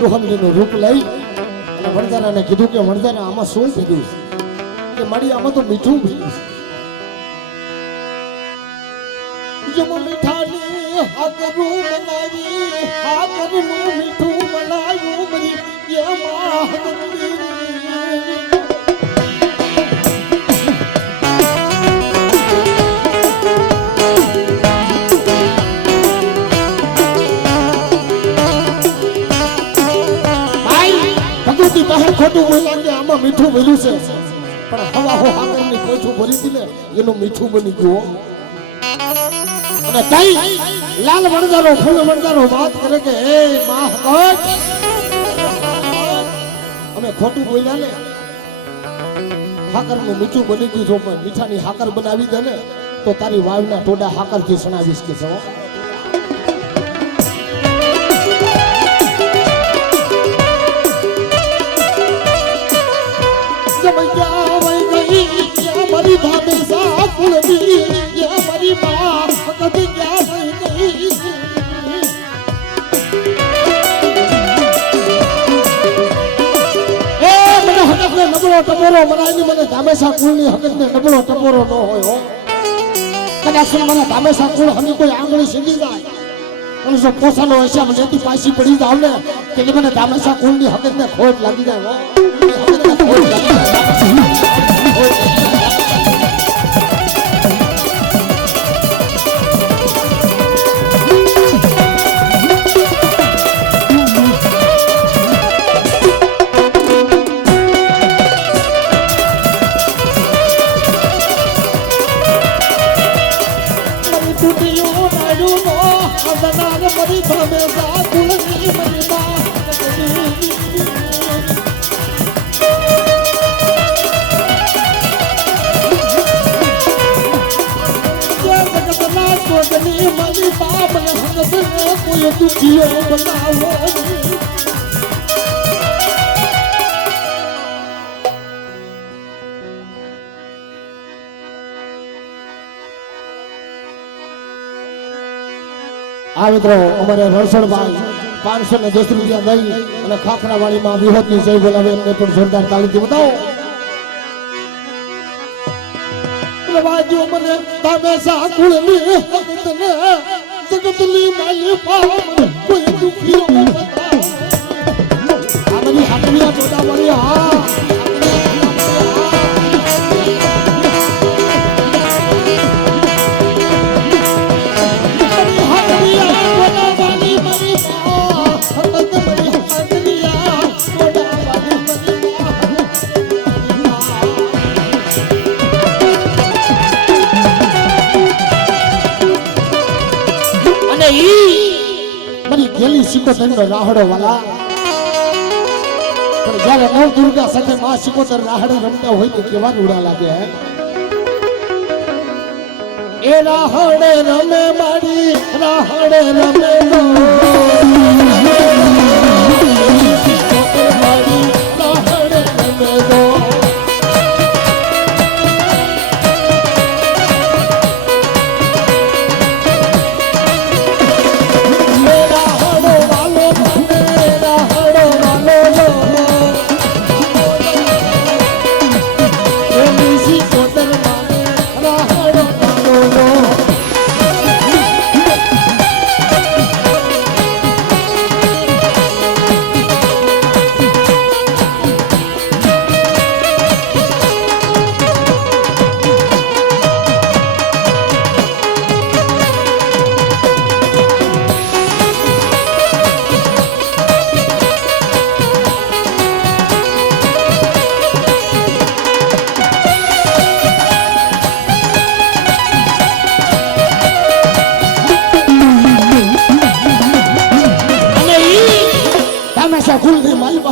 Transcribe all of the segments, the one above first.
દુહમલીનું રૂપ લઈ અને વણજારાને કીધું કે વણજારા આમાં શું કીધું કે મારી આમાં તો મીઠું પીધું છે જમ મીઠાની હાકરું બનાવી હાકરનું મીઠું બનાવ્યું મરી એમાં ખોટું બોલ્યા કે આમાં મીઠું ભર્યું છે પણ હવા હો હાકરની કોઠું ભરી હતી ને એનું મીઠું બની ગયું અને કઈ લાલ વણજારો ફૂલ વણજારો વાત કરે કે હે માં હકત અમે ખોટું બોલ્યા ને હાકરનું મીઠું બની ગયું જો પણ મીઠાની હાકર બનાવી દે ને તો તારી વાવના ટોડા હાકરથી સણાવીશ કે છો मरी भाभी सा कुलबी ये मरी मां कभी क्या नहीं गई ए મને હકને નબળો ટપોરો મનાઈ મને ધામેસા કુળની હકને નબળો ટપોરો ન હોય હો કદાચ મને ધામેસા કુળ હમી કોઈ આંગળી સીધી જાય અને જો પોસાનો હશે મને તી પાછી પડી જાવ ને કે મને ધામેસા કુળની હકને ખોટ લાગી જાય હો ખોટ લાગી જાય મારી બાપ ને હંગત કોઈ દુખિયો બનાવો આ મિત્રો અમારે રણછોડભાઈ 510 રૂપિયા દઈ અને ખાખરાવાડીમાં વિહોતની જય બોલાવે એમને પણ જોરદાર તાળીથી બતાવો રવાજો મને તામેસા કુળની હકતને જગતની માલી પાવન કોઈ દુખિયો બતાવો આ બધી હાકરિયા ટોડા મળી હા ગેલી સિકોતરનો રાહડો વાલા પણ જ્યારે નવ દુર્ગા સાથે માં સિકોતર રાહડે રમતા હોય તો કેવા ઉડા લાગે એ રાહડે રમે મારી રાહડે રમે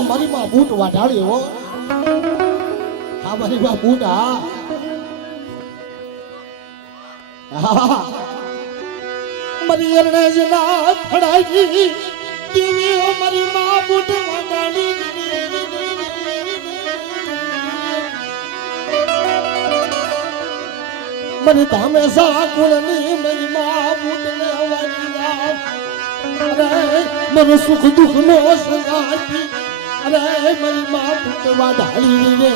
મારી માં બૂટ વાઢાળી હો હા મારી માં બૂટ હા મારી અરણે જના ફડાઈ દેવી મારી માં બૂટ વાઢાળી મને ધામેસા કુળની મારી માં બૂટ ને વાળી અરે મારું સુખ દુઃખ નો સંગાતી અરે મારી માં પૂતવા ઢાળી રે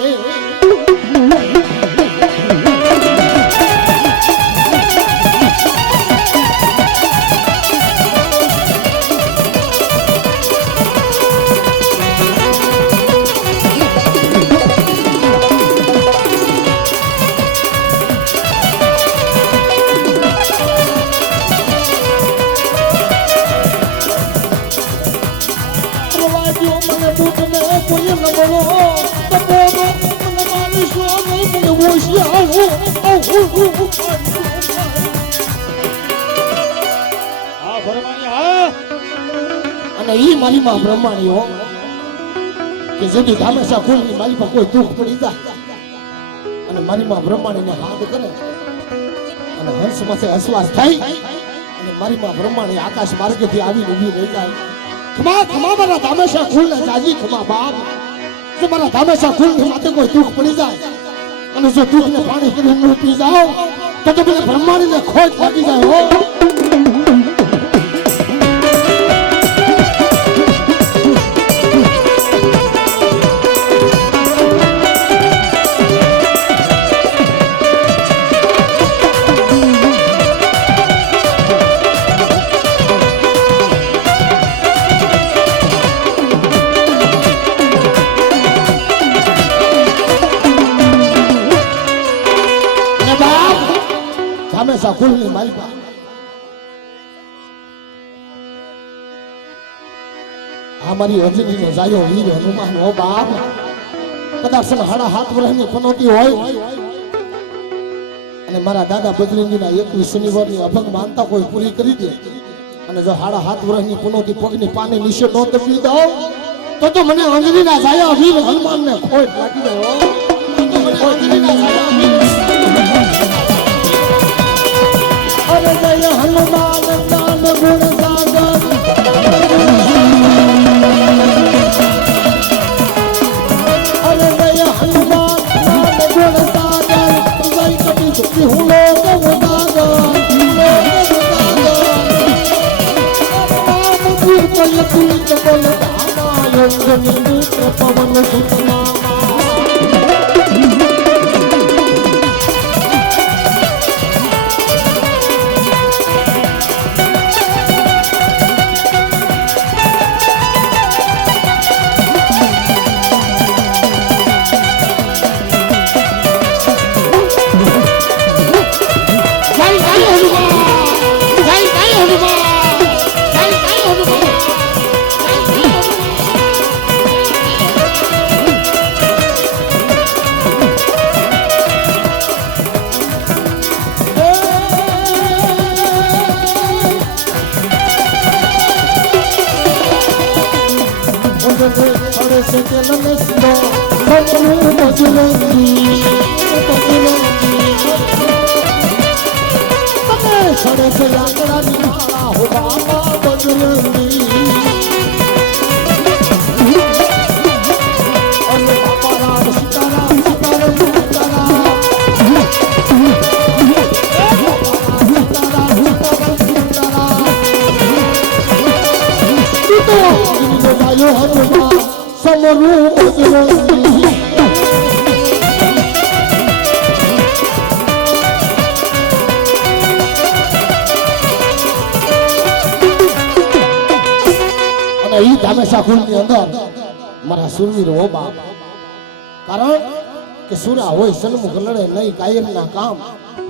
કોઈ ન બોલો તપોરો મને મારી સોનો મને ઓશિયા હા ભરમાણી હા અને ઈ મારી માં બ્રહ્માણી હો કે જેથી હંમેશા ખુલની મારી પર કોઈ દુઃખ પડી જાય અને મારી માં બ્રહ્માણીને હાથ કરે અને હંસ માથે અસવાસ થાય અને મારી માં બ્રહ્માણી આકાશ માર્ગથી આવી ઊભી રહી જાય ખમા ખમા મારા હંમેશા ખુલને જાજી ખમા બાપ જો મારા હંમેશા ખુલની માથે કોઈ દુઃખ પડી જાય અને જો દુઃખને પાણી કરીને પી જાઓ તો મને બ્રહ્માણીને ખોટ લાગી જાય હો હંમેશા ખુલની માલિકા આ મારી અજનીનો જાયો વીર હનુમાન હો બાપ કદાચ હાડા હાથ વર્ષની પનોતી હોય અને મારા દાદા બજરંગીના 21 શનિવારની અભંગ માનતા કોઈ પૂરી કરી દે અને જો હાડા હાથ વર્ષની પનોતી પગની પાને નીચે ન દબી દો તો મને અંજનીના જાયા વીર હનુમાનને ખોટ લાગી જાય તો મને અંજનીના જાયા વીર અરે જય હનુમાન જ્ઞાન ગુણ સાગર અરે જય હનુમાન જ્ઞાન ગુણ સાગર જય કપી સુખી હું લોક ઉદાગર રામ કીર્તન તુલિત બલ ધામા યોગની પુત્ર પવન સુતનામા se te lo necesito como un bajulongi तने सड़े से लाकड़ा निकाला हो बाबा बजरंगी अरे बाबा राम सीताराम सीताराम सीताराम तू तो जिनको जायो हनुमान समरू बजरंगी ઈ હંમેશા કુળની અંદર મારા સુરવીર હો બાપ કારણ કે સુરા હોય સન્મુખ લડે નહીં કાયમના કામ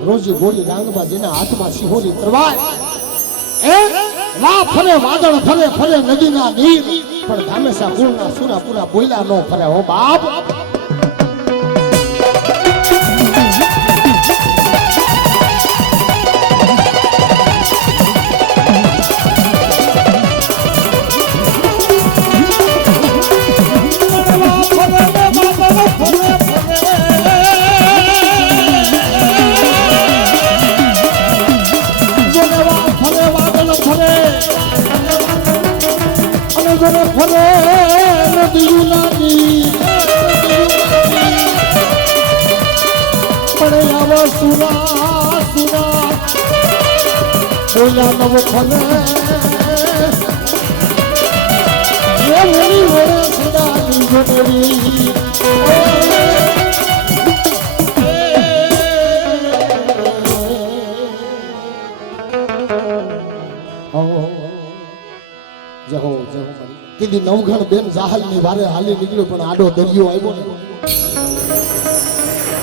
રોજી ગોળી ડાંગમાં જેના હાથમાં સિહોરી તરવાર એ વા ફરે વાદળ ફરે ફરે નદીના નીર પણ હંમેશા કુળના સુરા પૂરા બોલ્યા નો ફરે હો બાપ ફરે નદીયું લાગી પડે આવો સુરા સુરા બોલ્યા નવ ફરે મોની વળે સદાની જોડેરી જહો જહો કીધી નવઘણ બેન જાહલ ની વારે હાલી નીકળ્યો પણ આડો દરિયો આવ્યો ને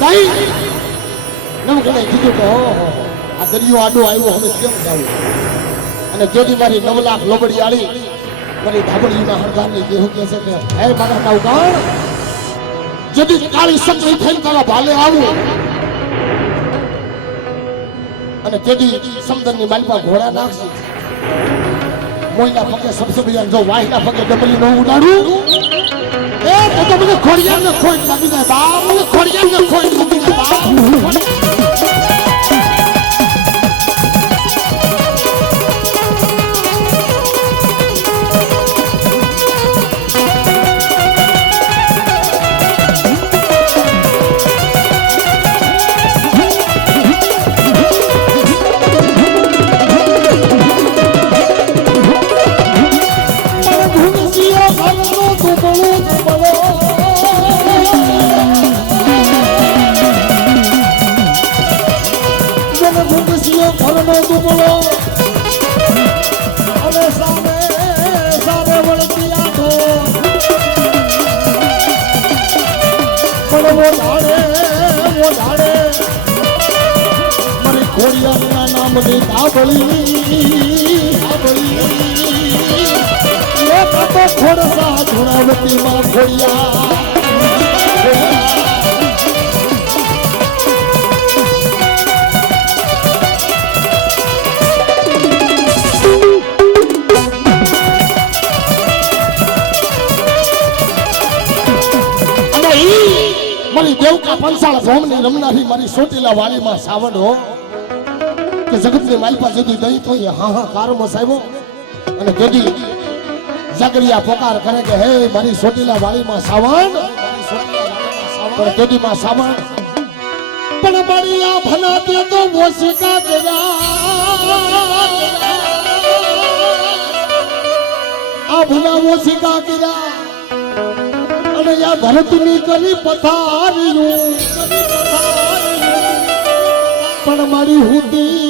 કઈ નવઘણે કીધું કે આ દરિયો આડો આવ્યો હવે કેમ જાવું અને જોડી મારી 9 લાખ લોબડી આળી મારી ધાબડીના હરદારની દેહુ કહે છે કે હે મારા નવઘણ જદી કાળી સંકળી થઈને તારા ભાલે આવું અને તેદી સમુદ્રની માલપા ઘોડા નાખશે મોઈના પગે સબસબિયાન જો વાહીના પગે ડબલી નો ઉડાડું એ તો મને ખોડિયાર ને ખોઈ લાગી જાય બાપ મને ખોડિયાર ને ખોઈ લાગી જાય બાપ ખોડિયારના નામની ધાબળી એ કાતો ખોડસા ધુણાવતીમાં ખોડિયા મારી દેવકા પંચાળ જોમની રમનારી મારી સોટીલા વાલીમાં સાવડો કે જગતની માલપા જદી દઈ તો હાહાકાર મસાવ્યો અને જદી જાગરિયા પોકાર કરે કે હે મારી સોટીલા વાલીમાં સાવણ પણ જદી માં સાવણ પણ મારી આ ભલા તે તો મોસિકા ગરા આ ભલા મોસિકા ગરા અને યા ધરતીની કરી પથાર્યું પણ મારી હુતી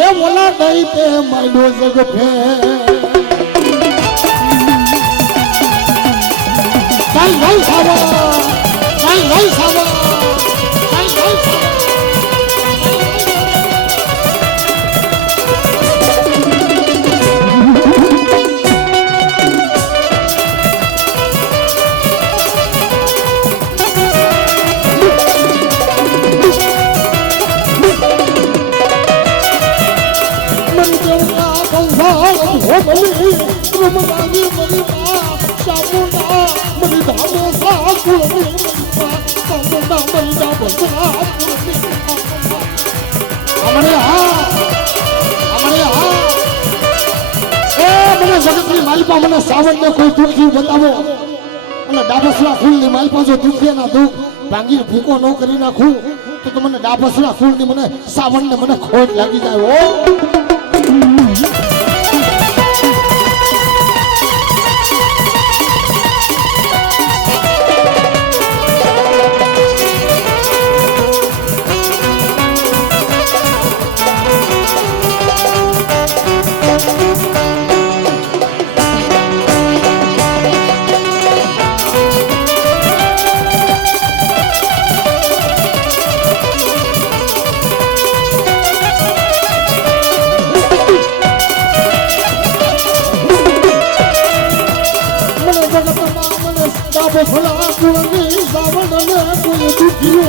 એ બોલા નહીં તે મારો જગ ફે કઈ નહીં સાવા કઈ નહીં સાવા જગતની માલપા મને સાવણ ને કોઈ દુઃખી બતાવો અને ડાબસલા ફૂલની માલપા જો દુઃખીના દુઃખ ભાંગી ભૂકો ન કરી નાખું તો મને ડાબસલા ફૂલની મને સાવણ ને મને ખોટ લાગી જાય ભલા કુળની સાવણ ને કોઈ દુખીઓ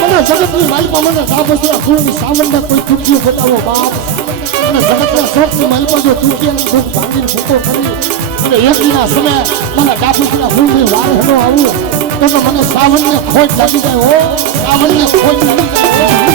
મને જગતની માલપા મને ડાબસરા કુળની સાવણ ને કોઈ દુખીઓ બતાવો બાપ અને જગતના શોખની માલપા જો દુખીયાનું દુઃખ ભાંગીને ભૂકો કરી અને એકના સમય મને ડાબસરા કુળની વાર હેલો આવું તો મને સાવણ ને ખોટ લાગી જાય સાવણ ને ખોટ લાગી જાય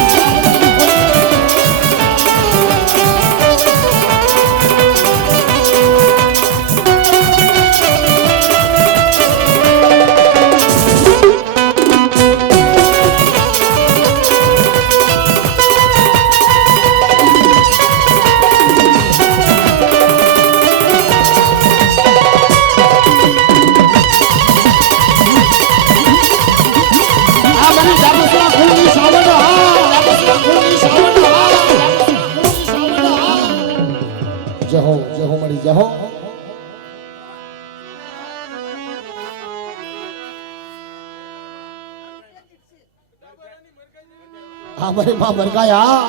જય હો મળી જય હો હા મારી માં મરગાયા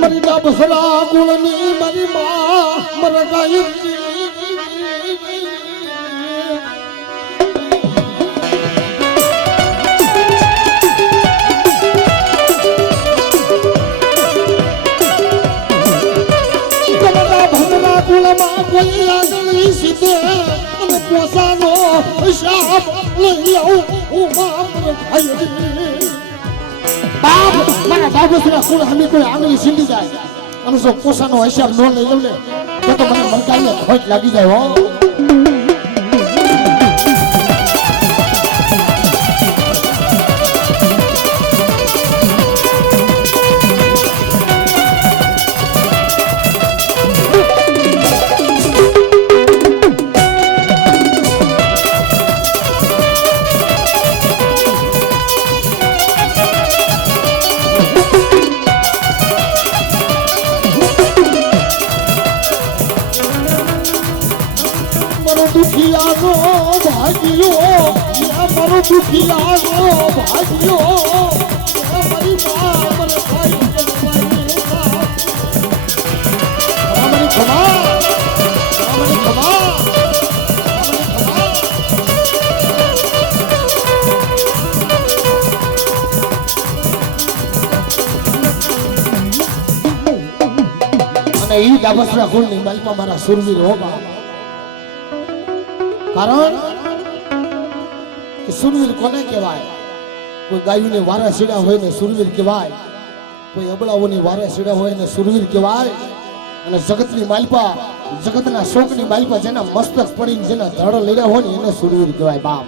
મારી ડાબસરા ગુણની મારી માં મરગાઈ કુળમાં કોઈ આગળ સીધે અને પોસાનો શાપ લઈ આવું હું મામર ભાઈ બાપ મારા બાબુસરા કુળ હમી કોઈ આંગળી સીધી જાય અને જો પોસાનો હિસાબ ન લઈ લઉં ને તો મને મરકાઈને ખોટ લાગી જાય હો દુખિયાનો ભાગ્યો મારો દુખિયાનો ભાગ્યો મારી મા મને ભાઈ મારી ખમા મારી ખમા અને એ ડાબસરા કુળની માલમાં મારા સુરવીર હો બા કારણ કે સુરવીર કોને કહેવાય કોઈ ગાયોની વારા સીડા હોય ને સુરવીર કહેવાય કોઈ અબળાઓની વારા સીડા હોય ને સુરવીર કહેવાય અને જગતની માલપા જગતના શોકની માલપા જેના મસ્તક પડીને જેના ધડ લડ્યા હોય ને એને સુરવીર કહેવાય બાપ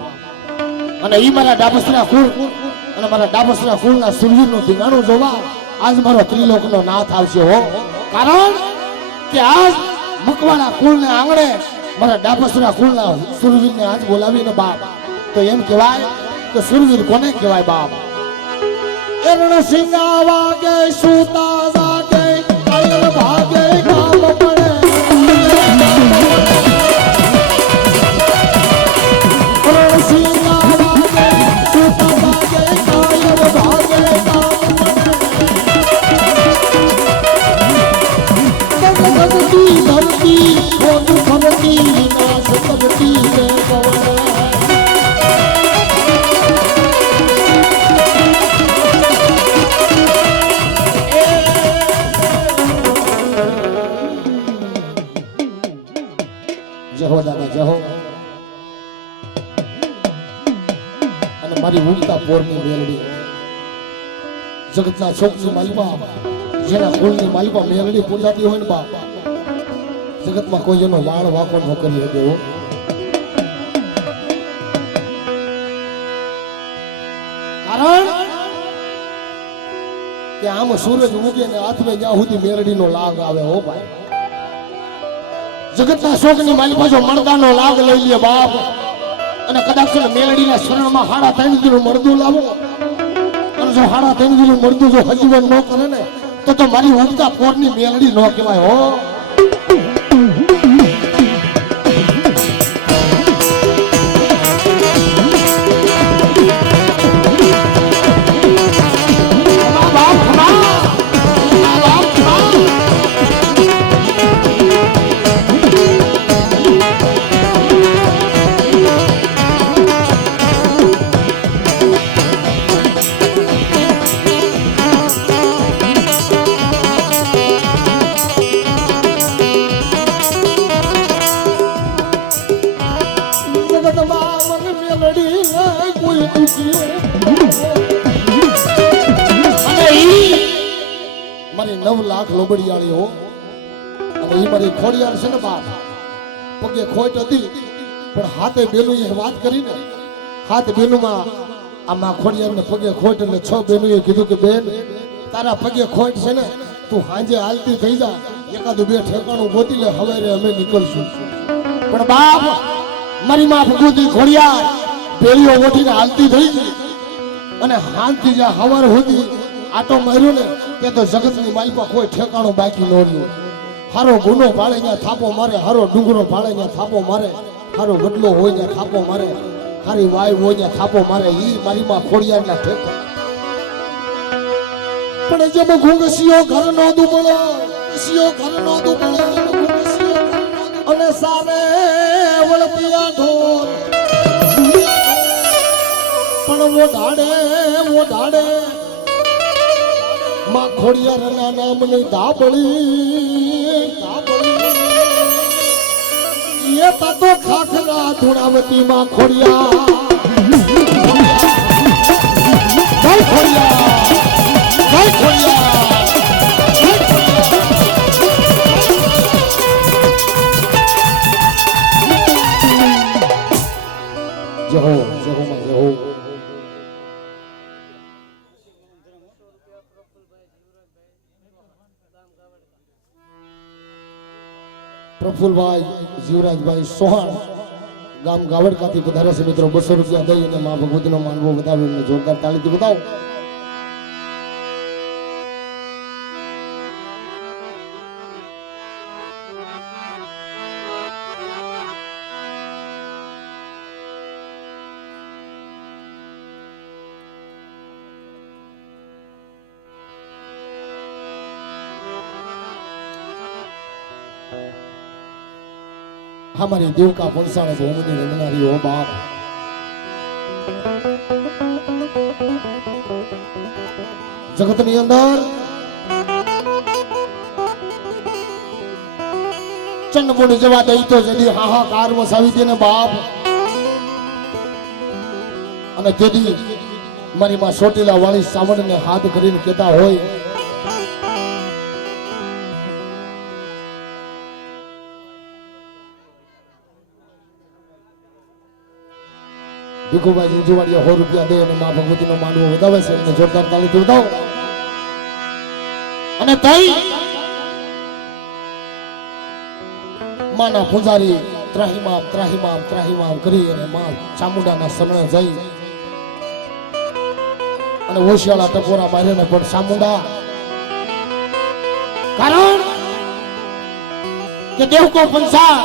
અને ઈ મારા ડાબસરા કુળ અને મારા ડાબસરા કુળના સુરવીરનું ધીંગાણું જોવા આજ મારો ત્રિલોકનો નાથ આવશે હો કારણ કે આજ મકવાણા કુળને આંગણે મારા ડાબસરા કુળના સુરવીરને આજ બોલાવીને બાપ તો એમ કહેવાય કે સુરવીર કોને કહેવાય બાપ એરણ સિંગા વાગે સુતા જાગે કાયલ ભાગે કામ પડે એરણ સિંગા વાગે સુતા જાગે કાયલ ભાગે કામ પડે ધરતી ધરતી ખોદ ખરતી વિનાશ કરતી છે પવન જહો દાદા જહો અને મારી ઉડતા પોરની મેલડી જગતના શોકની માલિકા જેના કુળની માલિકા મેલડી પૂજાતી હોય ને બાપ જગતમાં કોઈ એનો વાળ વાકો ન કરી શકે કારણ કે આમ સૂરજ ઉગે ને હાથમાં જ્યાં સુધી મેલડીનો લાગ આવે હો ભાઈ જગતના શોકની માલિકા જો મણદાનો લાગ લઈ લે બાપ અને કદાચ મેલડીના શરણમાં હાડા ત્રણ દીનું મળદું લાવો અને જો હાડા ત્રણ દીનું મળદું જો હજીવન ન કરે ને તો મારી ઉગતા પોરની મેલડી ન કહેવાય હો મારી 9 લાખ લોબડિયાળી હો અને ઈ મારી ખોડિયાર છે ને બાપ પગે ખોટ હતી પણ હાથે બેનું એ વાત કરી ને હાથ બેનુંમાં આમાં ખોડિયાર ને પગે ખોટ એટલે 6 બેનું એ કીધું કે બેન તારા પગે ખોટ છે ને તું હાંજે હાલતી થઈ જા એકાદું બે ઠેકાણું ગોતી લે હવારે અમે નીકળશું પણ બાપ મારી માં ભગવતી ખોડિયાર બેલીઓ ઓઠીને હાલતી થઈ ગઈ અને હાલતી જા હવાર હોતી આટો માર્યો ને કે તો જગતની માલિકા કોઈ ઠેકાણું બાકી ન રહ્યું હારો ગુનો ભાળે ત્યાં થાપો મારે, હારો ડુંગરો ભાળે ત્યાં થાપો મારે, હારો ગડલો હોય ત્યાં થાપો મારે, હારી વાય હોય ત્યાં થાપો મારે. ઈ મારી માં ખોડિયારના ઠેકા. પણ જેમ ઘૂંઘસિયો ઘરનો દુબળો, ઘૂંઘસિયો ઘરનો દુબળો, અને સામે વળપિયા ઢોર. પણ ઓઢાડે માં ખોડિયારના નામની ધાબળી. એ તો ખાખરા ધુણાવતી માં ખોડિયા. જય ખોડિયા, જય ખોડિયા, જય ખોડિયા. જય હો, જય હો માં, જય હો. પ્રફુલભાઈ જીવરાજભાઈ સોહાણ ગામ ગાવડકાથી પધારે છે મિત્રો. 200 રૂપિયા દઈ અને મા ભગવતીનો માનવો વધાવીને જોરદાર તાળીથી બતાવો. हमारी देव का पुनसाने भूमि रमनारी हो बाप. जगत ની અંદર ચંડમુંડ જેવા દૈતો જેદી હાહાકાર વસાવી દે ને બાપ. અને તેદી મારી માં સોટીલા વાળી સાવણને હાથ કરીને કહેતા હોય, ભીખુભાઈ જીંજુવાડિયા 100 રૂપિયા દે અને મા ભગવતીનો માંડવો વધાવે છે. એમને જોરદાર તાળીથી વધાવો. અને તઈ માના પૂજારી ત્રાહિમામ ત્રાહિમામ ત્રાહિમામ કરી અને મા ચામુંડાના શરણે જઈ અને ઓશિયાળા ટપોરા મારીને પણ ચામુંડા. કારણ કે દેવકો પંસા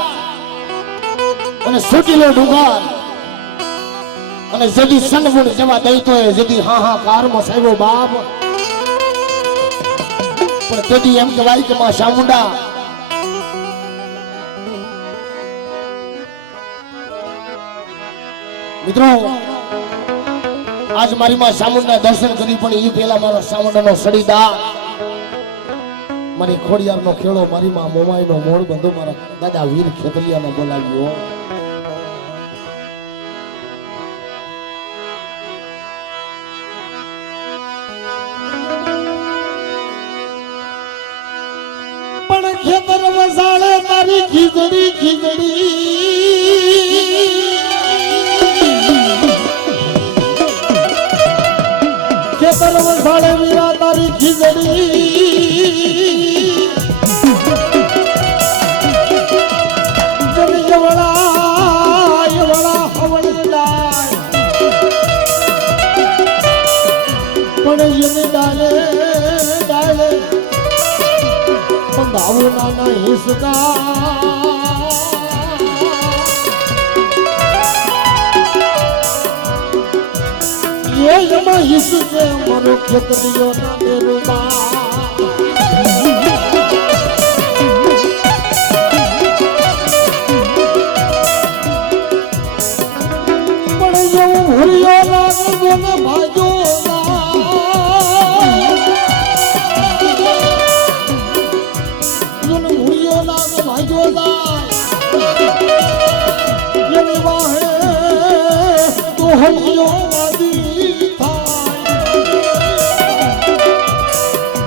અને સોટીલો ડુંગર અને જદી સનમુંડ જેવા દૈતોએ જદી હાહાકાર મસાવ્યો બાપ. પણ તેદી એમ કહેવાય કે માં ચામુંડા મિત્રો આજ મારી માં ચામુંડા દર્શન કરી. પણ એ પેલા મારો ચામુંડાનો સડીદા મારી ખોડિયારનો ખેડો મારી માં મોમાઈનો મોડ બંધો મારા દાદા વીર ખેતલિયાને બોલાવ્યો. ખેતર વસાડે તારી ખીજડી ખીજડી, ખેતર વસાડે વીરા તારી ખીજડી. જમી વળા હવળી લાય પણ એની ડાલે ડાલે બંધાવું નાના હિસકા. એ એમાં હિસકે મારો ખેતરીઓ ના દેરુમાં. પણ એવું ભૂલ્યો લાગો ને ભાજો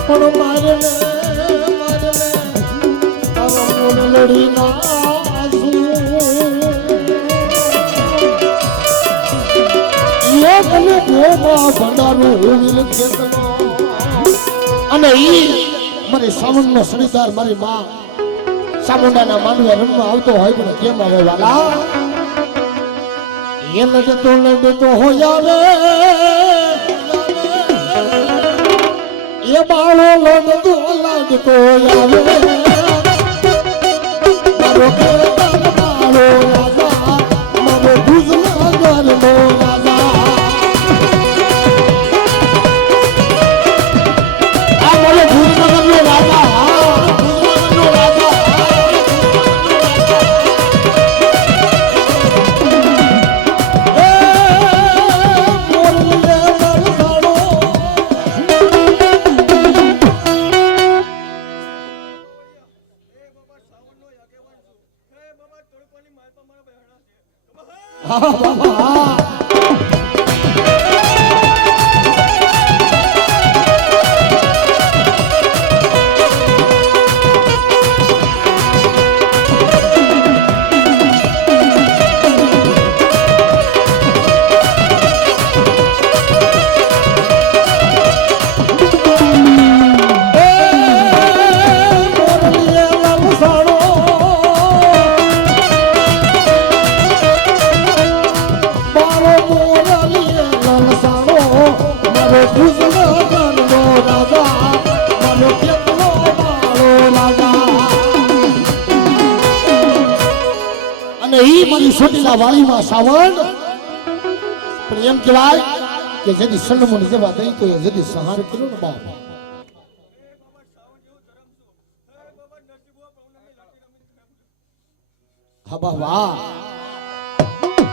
પણ મારે તારા લડી ના અને ઈ મારી સામુંડનો સણીદાર મારી માં ચામુંડાના માંડવે રણમાં આવતો હોય પણ કેમ આવે વાલા. એ લડતો હોયા રે એ બાળો લડતો આવે મારો કેતન મારો રાજા મારો ભુજનગરનો રાજા આ મારો ભુજનગરનો રાજા ભુજનગરનો રાજા હા બાબા છોટીલા વાળીમાં સાવણ પણ એમ કહેવાય કે જેની સન્મુન જેવા દઈ તો એ જેની સહાર કર્યો ને બાપ હા બા વાહ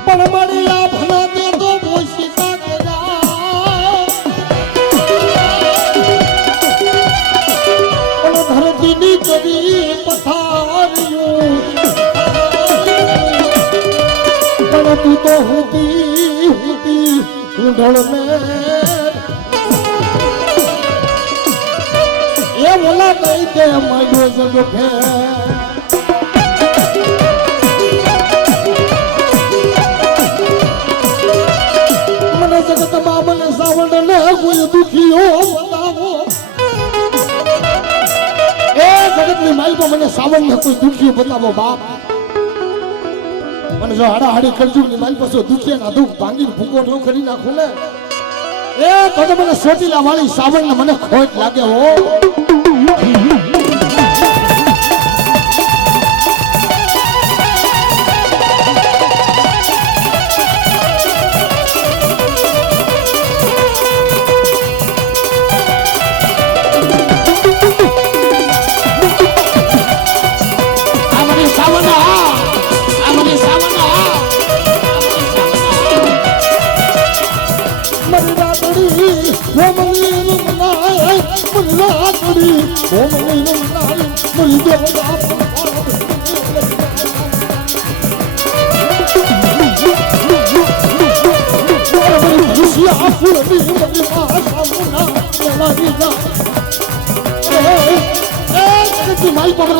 પણ મળ્યા ભલા દે તો પોષિતા કર્યા પણ ધરતીની કદી પથાર્યું तू तो होती ढूंढ में ये बोला नहीं थे मैं जग फे મને જગતમાં મને સાવણ ને કોઈ દુખીઓ બતાવો એ જગતની માલિકો મને સાવણ ને કોઈ દુખીઓ બતાવો બાપ મને જો હાડાહાડી કરજો ને મારી પાસે દુખિયા ના દુખ ભાંગીને ભૂકો કરી નાખું ને એ તો મને સોટીલા વાળી સાવણ ને મને ખોટ લાગે હો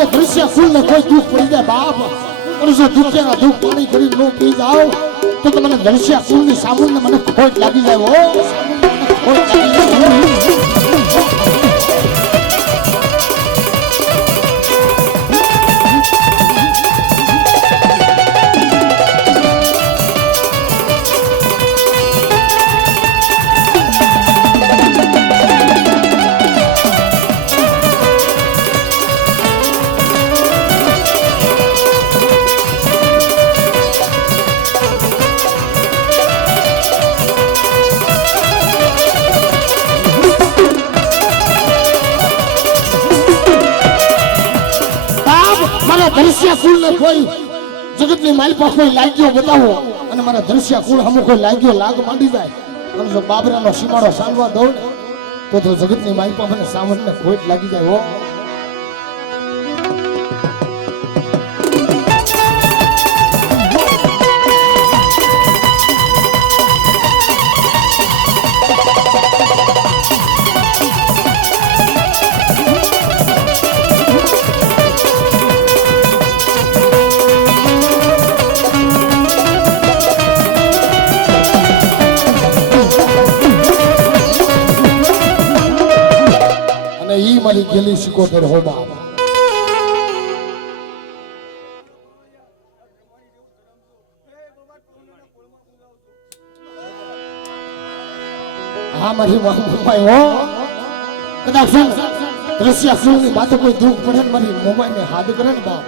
દૃશ્ય ફૂલ ને કોઈ દુઃખ પડી જાય બાપ અને જો દુખ્યા દુઃખ પાણી કરી નો પી જાઓ તો તમને દૃશ્ય ફૂલ ની સાબુન ને મને ખોટ લાગી જાય હો ખોટ લાગી જાય દૃશ્ય કુળ ને કોઈ જગતની માલિકા કોઈ લાગ્યો બતાવો અને મારા દૃશ્ય કુળ હમો કોઈ લાગ્યો લાગ માંડી જાય અને જો બાબરાનો સીમાડો સાંભળવા દઉં તો જગતની માલિકા મને સાવણને ખોટ લાગી જાય હો મારી ગેલી સિકોતેર હો બાપ હા મારી મોબાઈલ હો કદાચ દ્રશ્ય ફિલ્મની વાત કોઈ દુઃખ પડે ને મારી મોબાઈલ ને હાથ કરે ને બાપ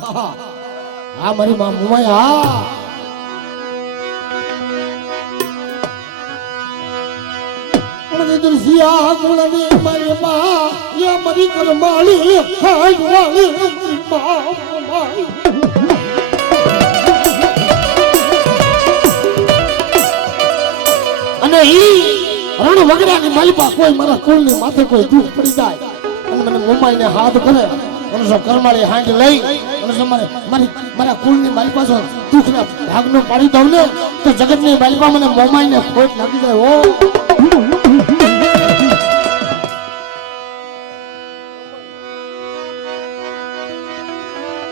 હા મારી માં મુમાયા દુરસિયા ગુણની મારી માં યા મારી કરમાળી હાય વાળી માં અને ઈ રણ વગડાની માલિપા કોઈ મારા કુળની માથે કોઈ દુઃખ પડી જાય અને મને મુંબઈને હાથ કરે અને જો કરમાળી હાંડી લઈ અને જો મારા કુળની માલિપા જો દુઃખના ભાગનો પાડી દઉં ને તો જગતની માલિપા મને મોમાઈને ખોટ લાગી જાય હો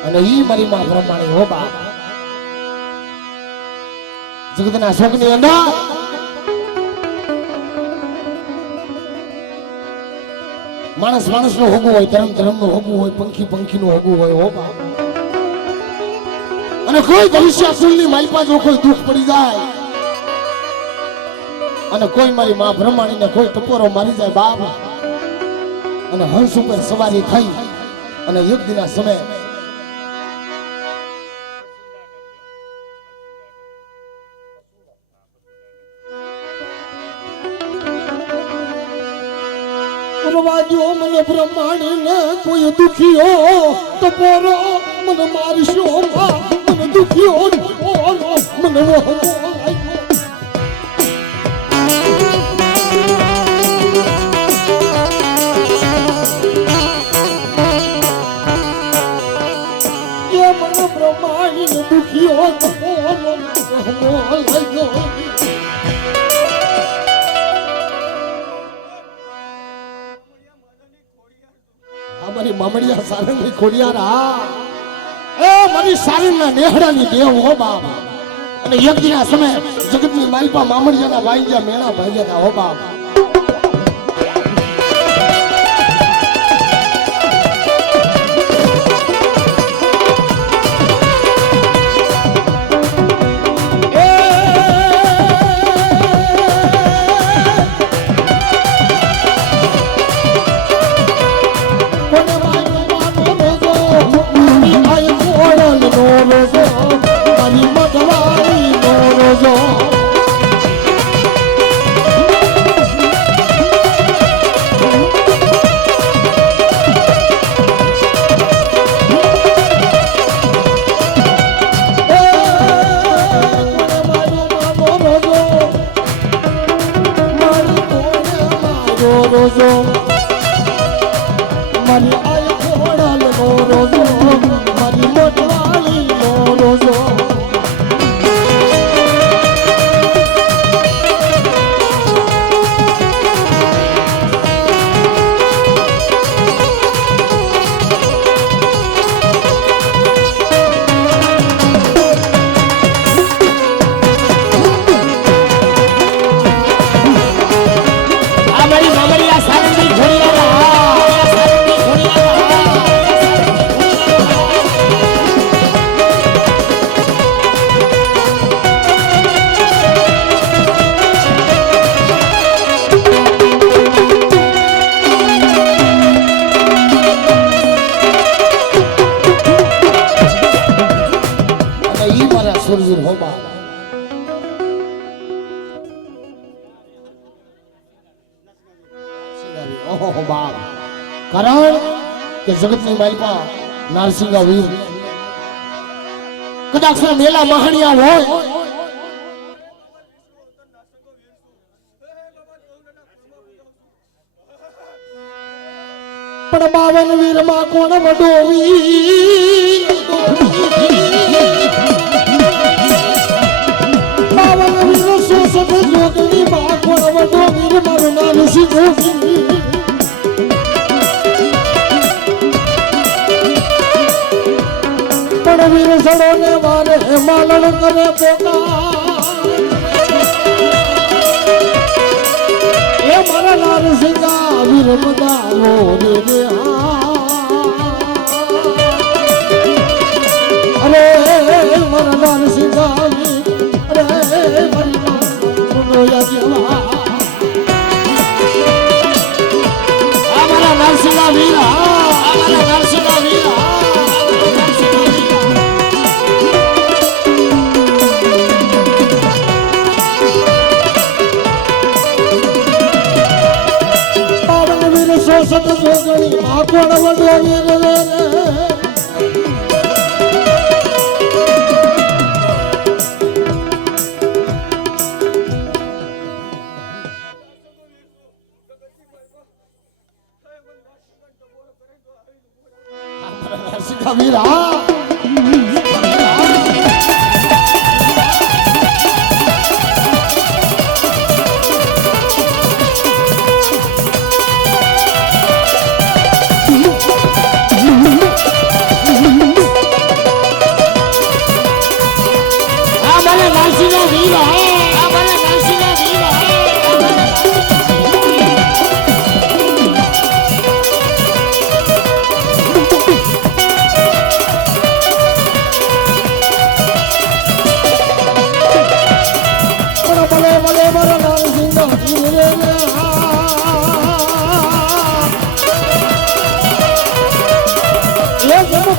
અને ઈ મારી માં બ્રહ્માણી હો બાપ જગતના શોકની અંદર માણસ માણસનું હોગું હોય ધર્મનું હોગું હોય પંખીનું હોગું હોય હો બાપ અને કોઈ ભવિષ્ય કુળની માલિપા જો કોઈ દુઃખ પડી જાય અને કોઈ મારી માં બ્રહ્માણીને કોઈ ટપોરો મારી જાય બાપ અને હંસ ઉપર સવારી થઈ અને એક દિના સમય વાજો મને બ્રહ્માણીને કોઈ દુખીઓ ટપોરો મને મારશો મને દુખીઓ ટપોરો મને મને બ્રહ્માણીને દુખીઓ ટપોરો લાગ્યો મારી મામડિયા સારંગની ખોડિયાર એ મારી સારંગના નેહડાની દેવ હો બાપ અને યજ્ઞના સમય જગતની માલિપા મામડિયાના વાઈજા મેણા ભાગ્યા હો બાપ મારી આય ઘોડાલ નો રોજો મારી મોટવાળી નો રોજો સુરવીર હો બાપ ઓહો બાપ કારણ કે જગતની માલિપા નારસિંગા વીર કદાચ મેલા મહાણિયા હોય પણ 52 વીરમાં કોણ વડો વીર જોગણી માં કોણ વડો વીર મારું નામ શીખોગી પણ વીર સડો ને મારે માલણ કરે પોતા એ મારા લાલ સિંગા વીર બદાવો રે અરે મારા લાલ સિંગા અરે મારી અમારા નરસિંહ વીરા કોણ વડો વીર રે વીર હા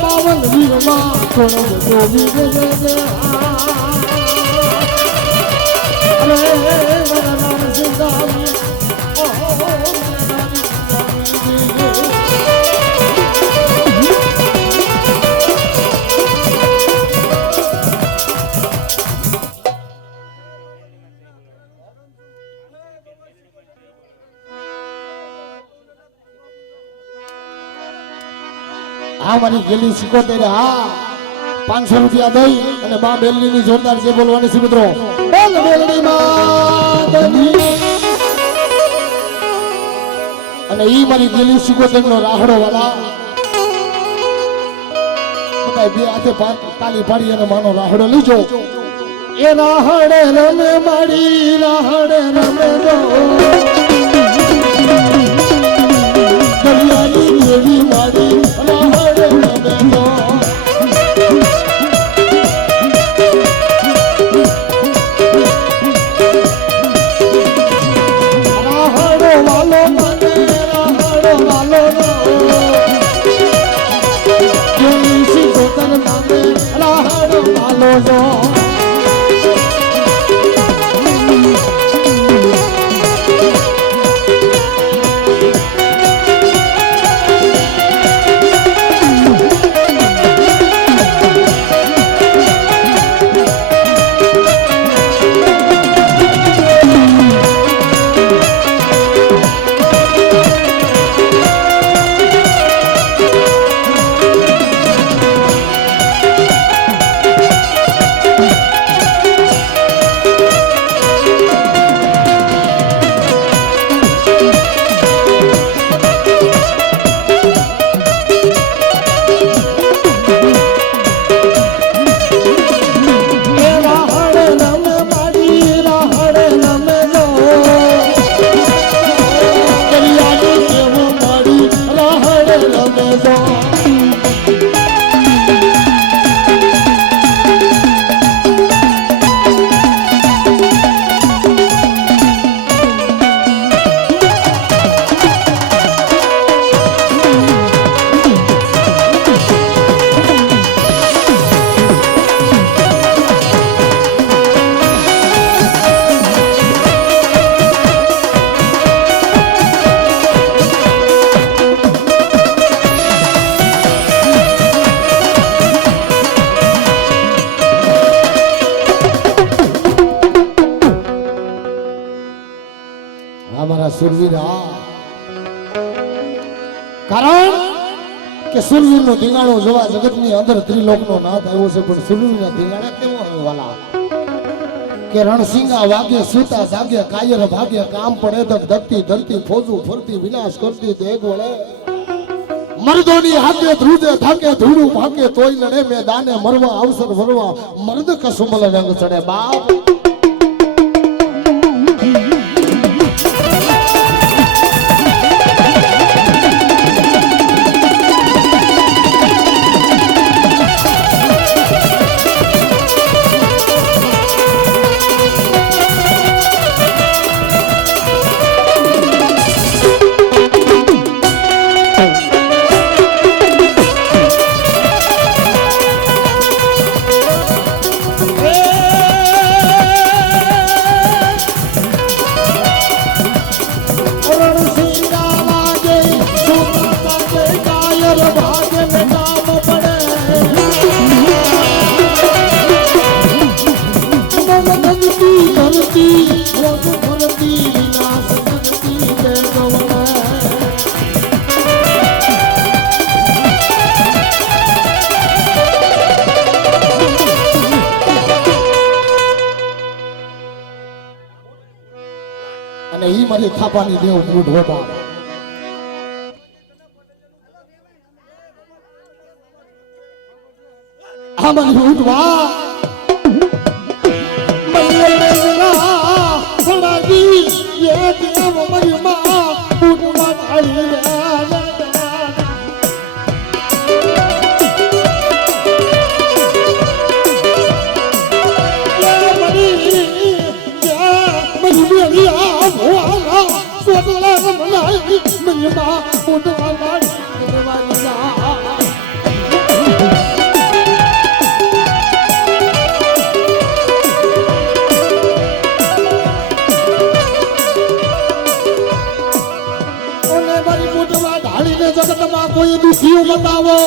બાવન વીરમાં કોણ વડો વીર રે આ મારી ગેલી 77 હા 500 રૂપિયા દઈ અને બા બેલની ની જોરદાર છે બોલવાની છે મિત્રો બેલ બેલની માતની અને ઈ મારી ગેલી 77 નો રાહડો વાળા બધાય બે હાથે તાલી પાડી અને માનો રાહડો લીજો એ રાહડે રમે માડી રાહડે રમે રો દરિયાની દેવી માડી રાહડે રમે રો સુરવીરા કારણ કે સુરવીર નો ધીંગાણો જોવા જગત ની અંદર ત્રિલોક નો નાથ આવ્યો છે પણ સુરવીર ના ધીંગાણા કેવો આવે વાલા કે રણસિંગા વાગે સુતા જાગે કાયર ભાગે કામ પડે તો ધરતી ધરતી ફોજુ ફરતી વિનાશ કરતી દેખ વળે મર્દોની હાકે ધ્રુજે થાકે ધૂળું ભાગે તોય લડે મેદાને મરવા અવસર ભરવા મર્દ કસુમલ રંગ ચડે બાપ મારી થાપાની દેવ બૂઢ હો બાપ હા મારી બૂઢ વા સડાવી એ દેવ મારી માં બૂઢ માં ઢાળી રે જગતમાં કોઈ દુખીઓ બતાવો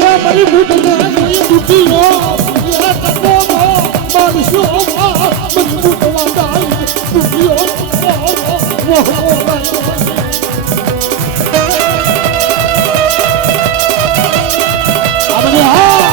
એ મારી બુઢને કોઈ દુખીઓ એ તકો મારી શોભા મારી બુઢવા ડાળી દુખીઓ આમને હા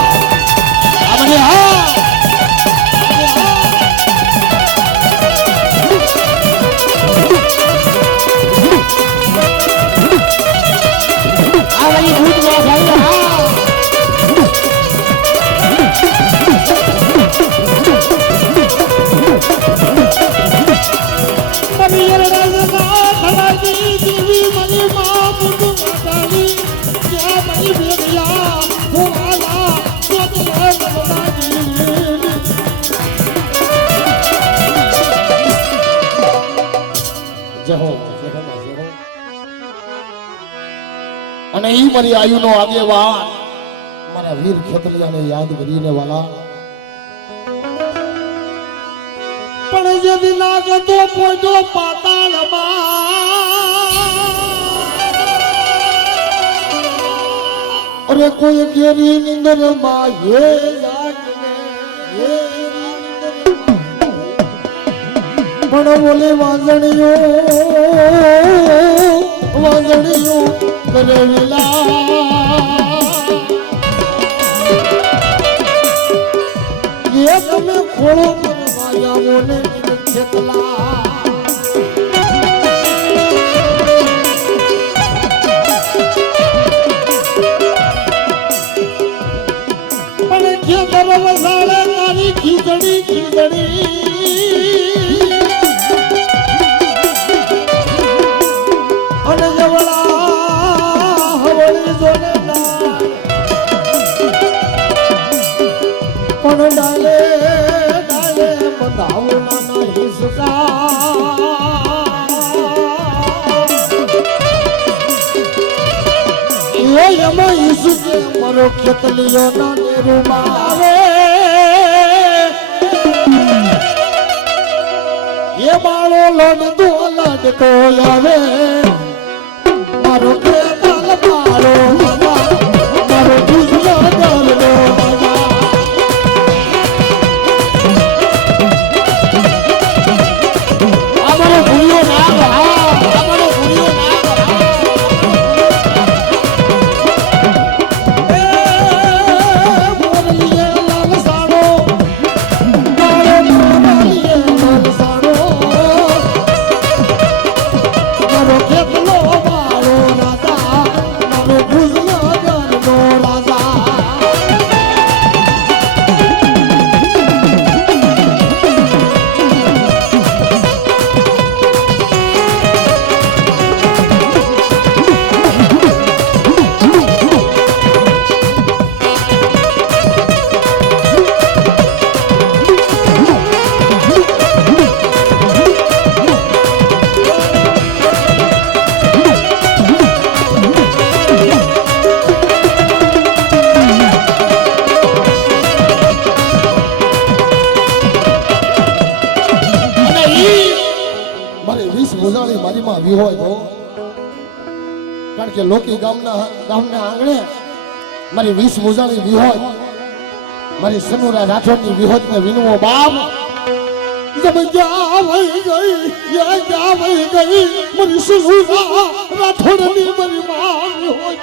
અને ઈ મારી આયુનો આગેવાન મારા વીર ખેતલિયાને યાદ કરીને વાલા પણ જે દિલાગતો પોજો પાતાળમાં અરે કોઈ ઘેરી નિંદરમાં હે જાગને હે પણ બોલે વાંજણીઓ કરેલા એ તમે ખોળો માયા મોને ખેતલા પણ ખેતર વસાડે તારી ખીજડી અને જવળા હવળી જોને પણ ડાલે બંધાવના નહીં સુકા એ એમાં ઈસુ કે મરો ખેતલીઓ ના નેરુમાં આવે એ બાળો લડતો આવે મારો ખેતલ મારો મારો ગુજરો દરનો અમારો ભૂલ્યો ના અમારો ભૂલ્યો ના મોરલીએ લાલ સાડો મારો મોરલીએ લાલ સાડો મારો ખેતલો મારો રાજા મારો ગુજરો દરનો રાજા મારી 20 મોજાળી મારીમાં આવી હોય તો કારણ કે લોકી ગામના આંગણે મારી 20 મોજાળી વી હોય મારી સનુરા રાઠોડની વિહોતને વિનવો બાપ જબ જા વહી ગઈ યા જા વહી ગઈ મારી સનુરા રાઠોડની મારી માં હોય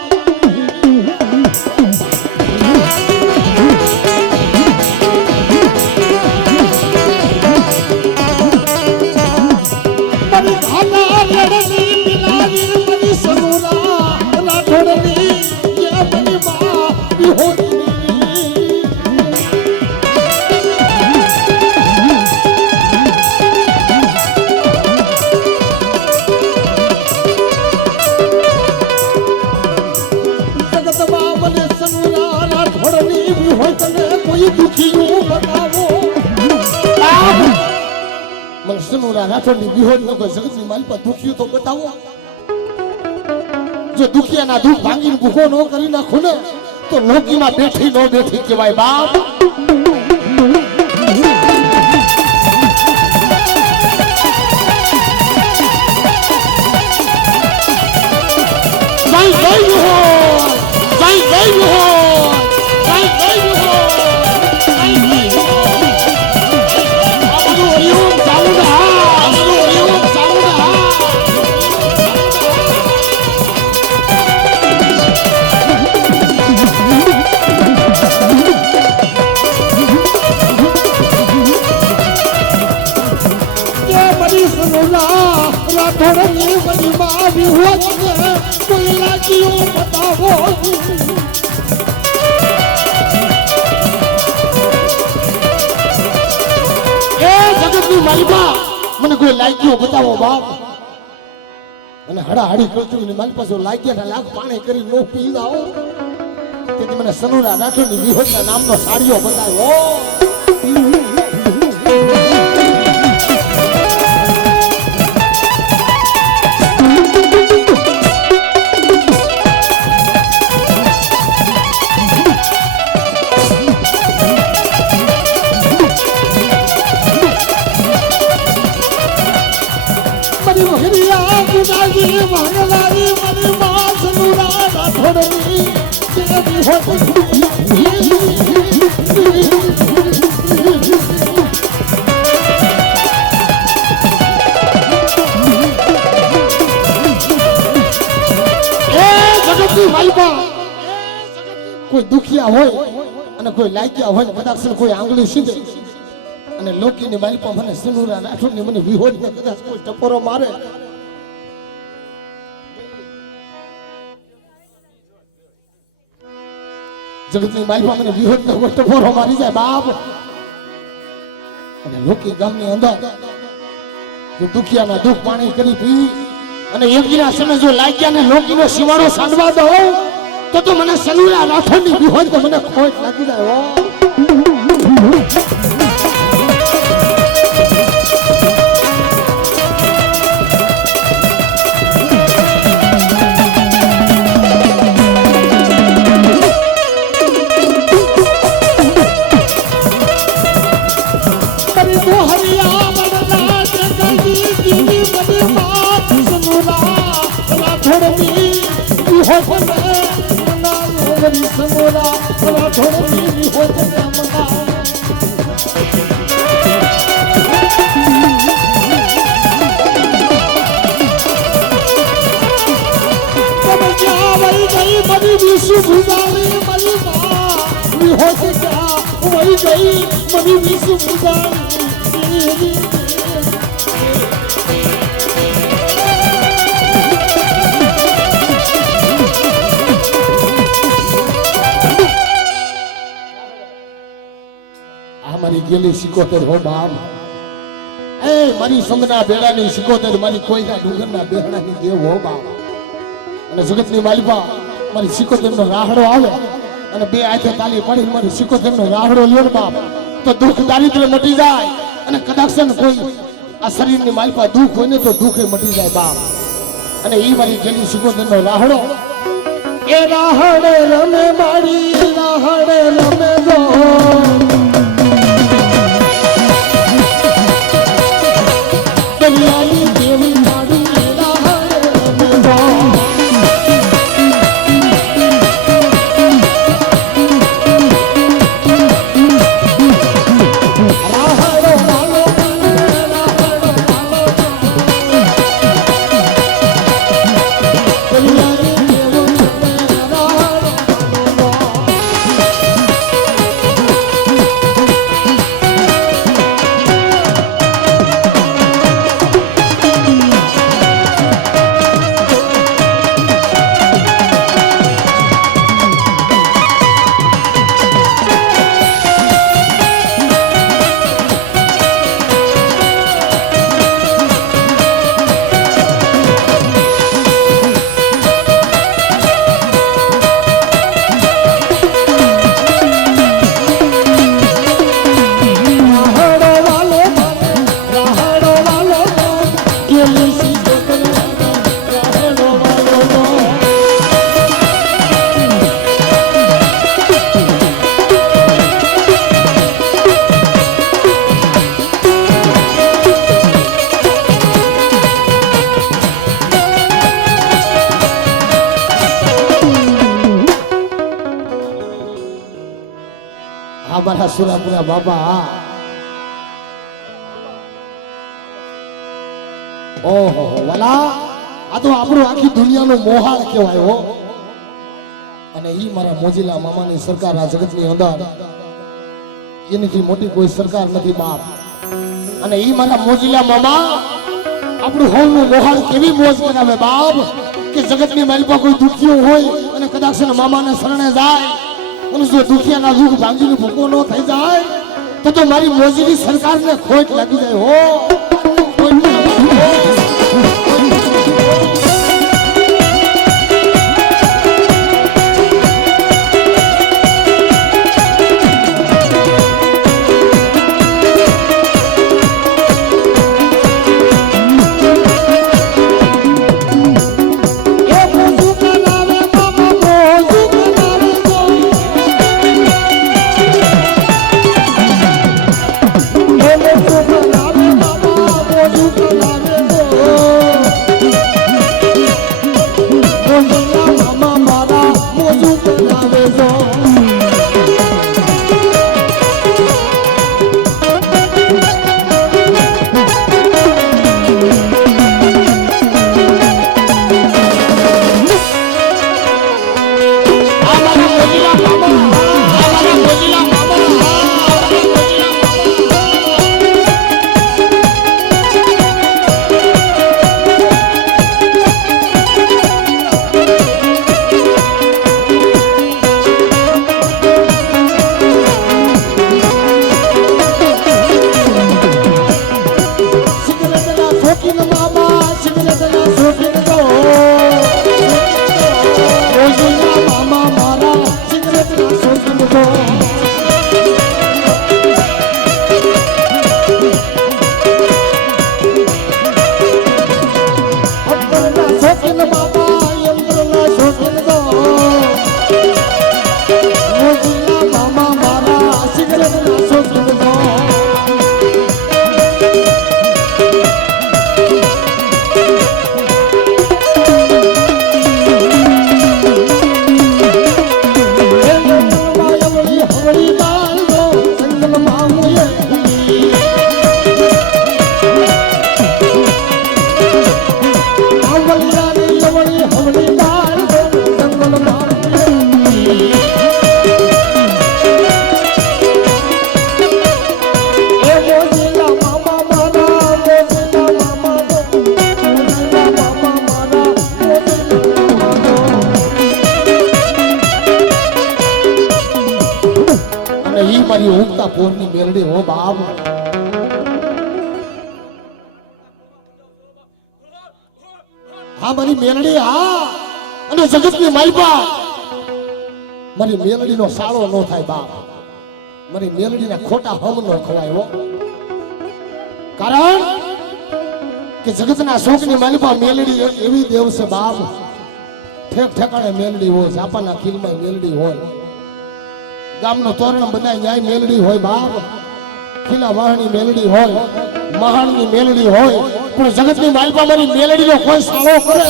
સનુરા રાઠોડની બી હોય તને કોઈ દુખીયું બતાવો મને સનુરા રાઠોડની બી હોય ન કોઈ જગતની માલ પર દુખીયું તો બતાવો જો દુખિયાના દુઃખ ભાંગીને ભૂખો ન કરી નાખો ને તો લોકીમાં બેઠી ન બેઠી કહેવાય બાપ રાઠોડની બની માવી હોત ને કોઈ લાગીઓ બતાવો એ જગતની માલિકા મને કોઈ લાગ્યો બતાવો બાપ અને હડાહડી કરતું ને મારી પાસે લાગ્યા લાખ પાણી કરી નો પી જાઓ તેથી મને સનુરા રાઠોડની વિહોતના નામનો સાડીઓ બતાવ્યો મંગલારી મની માં સનુરા રાઠોડની દેવી હોતી એ જગતની માલિકા કોઈ દુખિયા હોય અને કોઈ લાગ્યા હોય કદાચ કોઈ આંગળી સીધે અને લોકોની માલિકા મને સનુરા રાઠોડની મને વિહોડ ને કદાચ કોઈ ટપોરો મારે જગતની માલિકા મને વિહોડ ને કોઈ ટપોરો મારી જાય બાપ અને લોકી ગામની અંદર જો દુખિયાના દુઃખ પાણી કરી પી અને એકના સમય જો લાગ્યા ને લોકીનો શિવાળો સાંડવા દો તો મને સનુરા રાઠોડની વિહોડ તો મને ખોટ લાગી જાય સનુરા રાઠોડની વિહોડ મરી વિશુ ભુજાની મરી વિહોડ ક્યાં વહી ગઈ મરી વિશુ ભુજાની મારી ગેલી 77 હો બાપ એ મારી સંગના બેડાની 77 મારી કોઈના ડુંગરના બેડાની દેવ હો બાપ અને જગતની માલિકા મારી 77 નો રાહડો આવે અને બે હાથે તાલી પડી મારી 77 નો રાહડો લ્યો બાપ તો દુઃખ દારિદ્ર્ય મટી જાય અને કદાચ કોઈ આ શરીરની માલિકા દુઃખ હોય ને તો દુઃખે મટી જાય બાપ અને ઈ મારી ગેલી 77 નો રાહડો એ રાહડે રમે મારી રાહડે રમે ગો દરિયાની દેવી મારી રાહડે રમે ગો આ મારા સુરાપુરા બાબા ઓહો વાલા આ તો આપણું આખી દુનિયાનો મોહાળ કહેવાય હો અને ઈ મારા મોજીલા મામાની સરકાર આ જગતની અંદર એનીથી મોટી કોઈ સરકાર નથી બાપ અને ઈ મારા મોજીલા મામા આપણું હોલનું મોહાળ કેવી મોજ કરાવે બાપ કે જગતની મારી પાસે કોઈ દુખિયો હોય અને કદાચ મામાને શરણે જાય અને જો દુખિયાના દુઃખ ભાંગીને ભૂકો ન થઈ જાય તો મારી મોજીની સરકારને ખોટ લાગી જાય હો ખોટ લાગી જાય હો. મારી ઉગતા પોરની મેલડી હો બાપ હા મારી મેલડી હા અને જગતની માલપા મારી મેલડીનો સાળો ન થાય બાપ મારી મેલડીના ખોટા હમ ન ખવાય હો કારણ કે જગતના શોકની માલપા મેલડી એવી દેવ છે બાપ ઠેક ઠેકાણે મેલડી હોય જાપાના ખીલમાં મેલડી હોય ગામનો તોરણ બધા ન્યાય મેલડી હોય બાપ ખીલા વાહની મેલડી હોય મહાણની મેલડી હોય પણ જગતની માલપા મારી મેલડીનો કોઈ સાળો કરે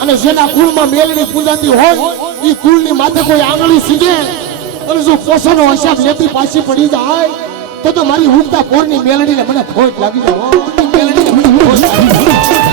અને જેના કુળમાં મેલડી પૂજાતી હોય એ કુળની માથે કોઈ આંગળી સીધે અને જો પોષણનો હિસાબ લેતી પાછી પડી જાય તો મારી ઉગતા પોરની મેલડીને મને ખોટ લાગી જાય મેલડીને મને ખોટ લાગી જાય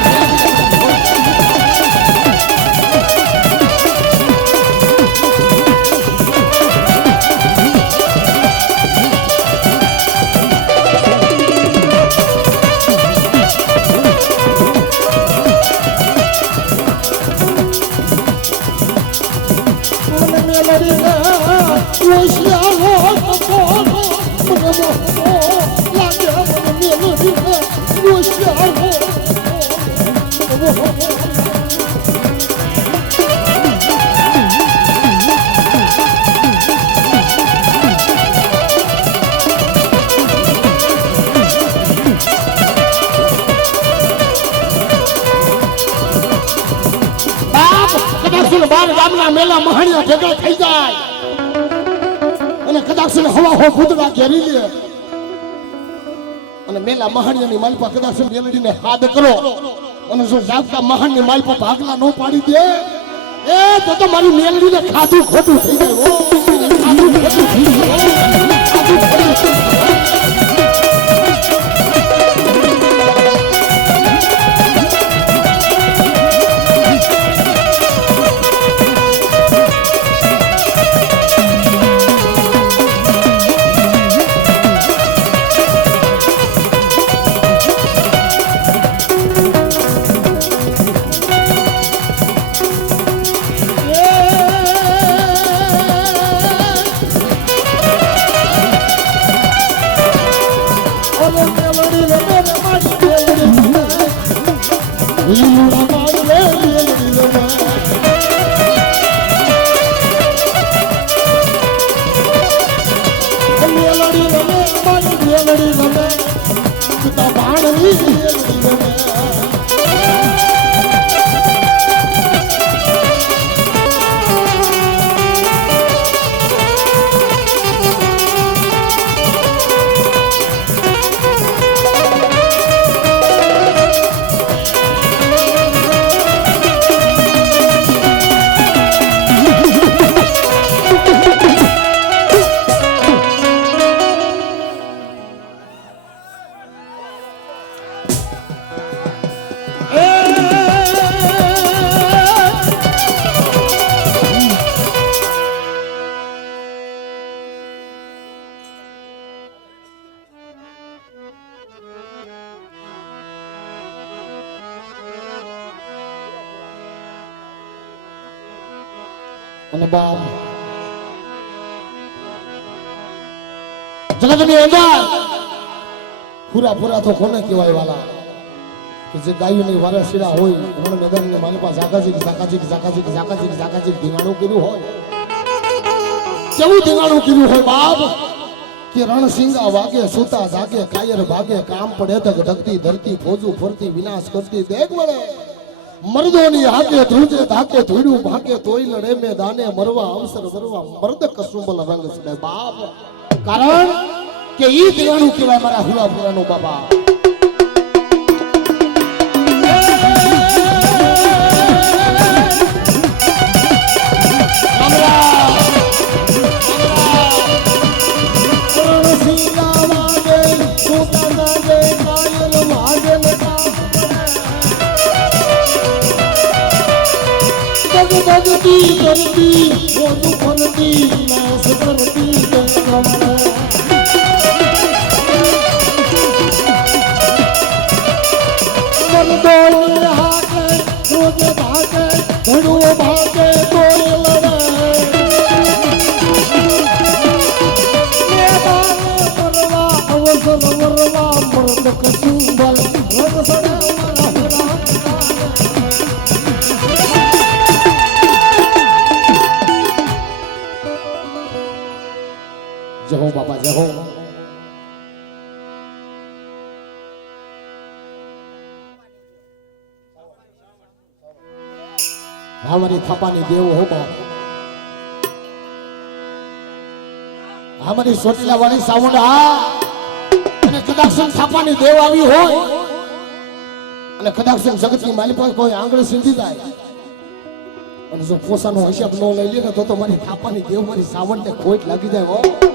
ગામના મેલા મહાણિયા ભેગા થઈ જાય અને કદાચ હવા હો ભૂતડા ઘેરી લે અને મેલા મહાણિયાની માલપા કદાચ મેલડીને હાદ કરો અને જો જાગતા મહાણની માલપા ભાગલા ન પાડી દે એ તો મારી મેલડીને ખાધું ખોટું થઈ જાય ખાધું ખોટું થઈ જાય અને બાપ જગતની અંદર પૂરા પૂરા તો કોને કહેવાય વાલા કે જે ગાયોની વારસીડા હોય રણ મેદાનની માલિપા જાકાજી ધીંગાણું કર્યું હોય કેવું ધીંગાણું કર્યું હોય બાપ કે રણસિંગા વાગે સુતા જાગે કાયર ભાગે કામ પડે તક ધકતી ધરતી ફોજું ફરતી વિનાશ કરતી દેખ મળે મર્દોની હાકે ધ્રુજે ધાકે ધોડ્યું ભાગે તોય લડે મેદાને મરવા અવસર મરવા મર્દ કસુંબલ રંગ સડે બાપ કારણ કે ઈ ધીંગાણું કહેવાય મારા હુલાપુરાનું બાબા धरती धरती वो फरती नाश करती मर्दों हाके रोज भागे धड़ो भागे कोई लड़े मरवा अवसर मरवा मर्द कसूबल रंग सड़े जय हो बाबा जय हो हमारी थपानी देव हो बाप हमारी सोटीला वाली साउंड અને કદાચ થપાની દેવ આવી હોય અને કદાચ જગતની માલી પાસે કોઈ આંગળી સીંધી જાય અને જો પોસાનો હિસાબ ન લઈ લે ને તો મારી થાપાની દેવ મારી સાવણ ને ખોટ લાગી જાય હો